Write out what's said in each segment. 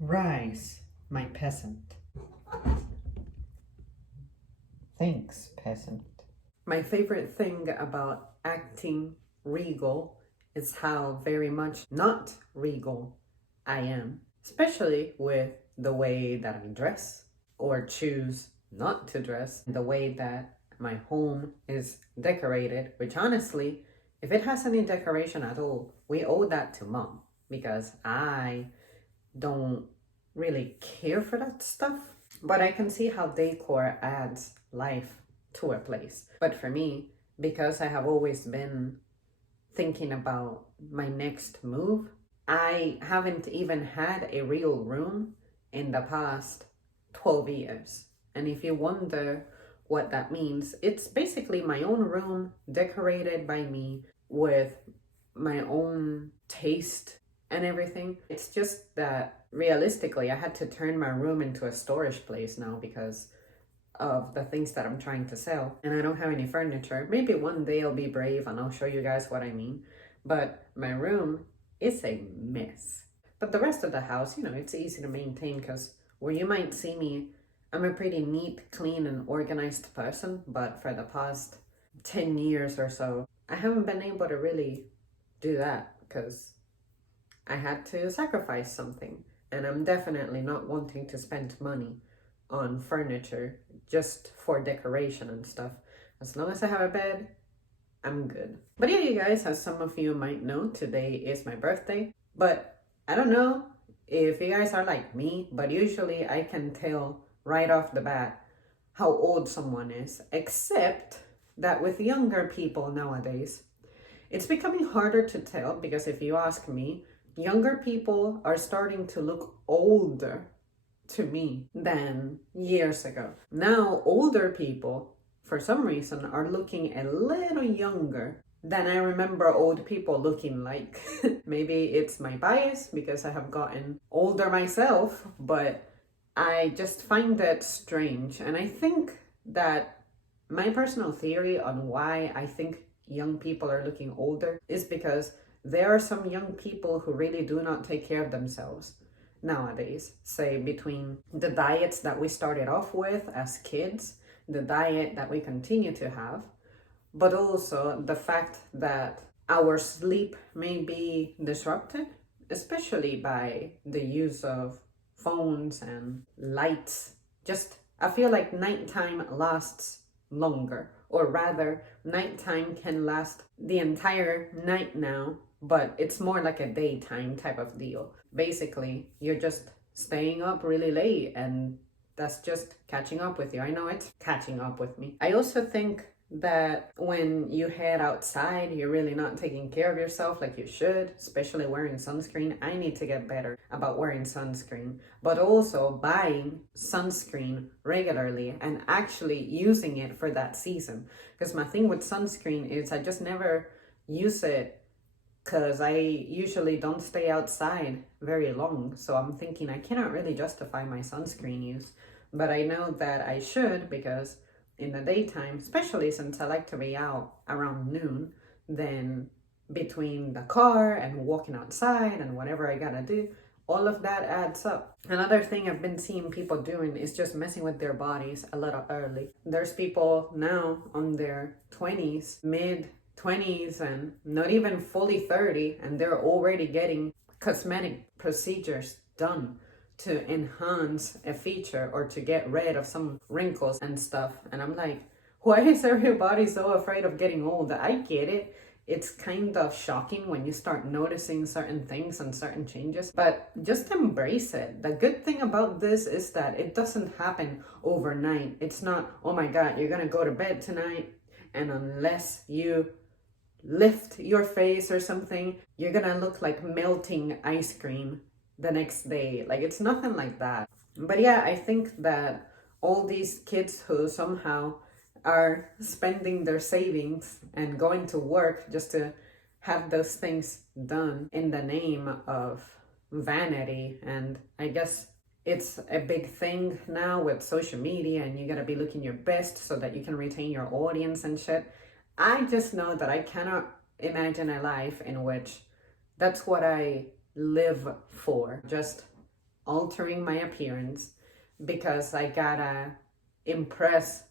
Rise, my peasant. Thanks, peasant. My favorite thing about acting regal is how very much not regal I am, especially with the way that I dress or choose not to dress, the way that my home is decorated, which honestly, if it has any decoration at all, we owe that to mom because I don't really care for that stuff. But I can see how decor adds life to a place. But for me, because I have always been thinking about my next move, I haven't even had a real room in the past 12 years. And if you wonder what that means, it's basically my own room decorated by me with my own taste and everything. It's just that realistically, I had to turn my room into a storage place now because of the things that I'm trying to sell. And I don't have any furniture. Maybe one day I'll be brave and I'll show you guys what I mean. But my room is a mess. But the rest of the house, it's easy to maintain because where you might see me, I'm a pretty neat, clean, and organized person. But for the past 10 years or so, I haven't been able to really do that because I had to sacrifice something. And I'm definitely not wanting to spend money on furniture just for decoration and stuff. As long as I have a bed, I'm good. But yeah, you guys, as some of you might know, today is my birthday. But I don't know if you guys are like me, but usually I can tell right off the bat how old someone is, except that with younger people nowadays, it's becoming harder to tell because if you ask me, younger people are starting to look older to me than years ago. Now, older people, for some reason, are looking a little younger than I remember old people looking like. Maybe it's my bias because I have gotten older myself, but I just find that strange. And I think that my personal theory on why I think young people are looking older is because there are some young people who really do not take care of themselves nowadays. Say between the diets that we started off with as kids, the diet that we continue to have, but also the fact that our sleep may be disrupted, especially by the use of phones and lights. Just, I feel like nighttime lasts longer, or rather, nighttime can last the entire night now, but it's more like a daytime type of deal. Basically, you're just staying up really late, and that's just catching up with you. I know it's catching up with me. I also think that when you head outside, you're really not taking care of yourself like you should, especially wearing sunscreen. I need to get better about wearing sunscreen, but also buying sunscreen regularly and actually using it for that season. Because my thing with sunscreen is I just never use it because I usually don't stay outside very long. So I'm thinking I cannot really justify my sunscreen use, but I know that I should because in the daytime, especially since I like to be out around noon, then between the car and walking outside and whatever I gotta do, all of that adds up. Another thing I've been seeing people doing is just messing with their bodies a little early. There's people now on their 20s, mid 20s, and not even fully 30, and they're already getting cosmetic procedures done to enhance a feature or to get rid of some wrinkles and stuff. And I'm like, why is everybody so afraid of getting old? I get it. It's kind of shocking when you start noticing certain things and certain changes, but just embrace it. The good thing about this is that it doesn't happen overnight. It's not, oh my God, you're gonna go to bed tonight, and unless you lift your face or something, you're gonna look like melting ice cream the next day. Like, it's nothing like that. But yeah, I think that all these kids who somehow are spending their savings and going to work just to have those things done in the name of vanity, and I guess it's a big thing now with social media and you gotta be looking your best so that you can retain your audience and shit. I just know that I cannot imagine a life in which that's what I live for. Just altering my appearance because I gotta impress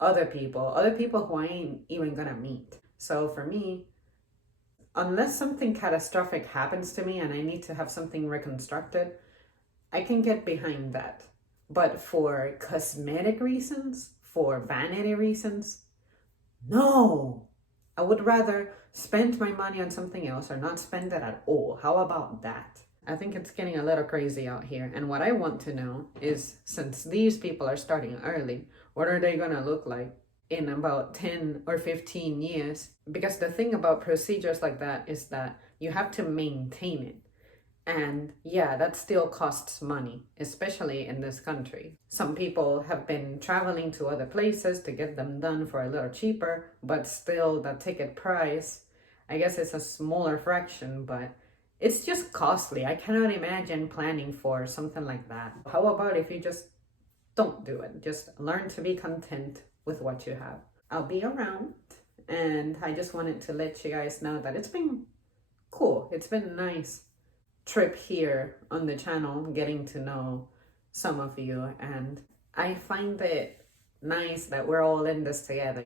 other people who I ain't even gonna meet. So for me, unless something catastrophic happens to me and I need to have something reconstructed, I can get behind that. But for cosmetic reasons, for vanity reasons, no. I would rather spend my money on something else or not spend it at all. How about that? I think it's getting a little crazy out here. And what I want to know is, since these people are starting early, what are they gonna look like in about 10 or 15 years? Because the thing about procedures like that is that you have to maintain it. And yeah, that still costs money, especially in this country. Some people have been traveling to other places to get them done for a little cheaper, but still the ticket price, I guess it's a smaller fraction, but it's just costly. I cannot imagine planning for something like that. How about if you just don't do it? Just learn to be content with what you have. I'll be around, and I just wanted to let you guys know that it's been cool. It's been a nice trip here on the channel, getting to know some of you, and I find it nice that we're all in this together.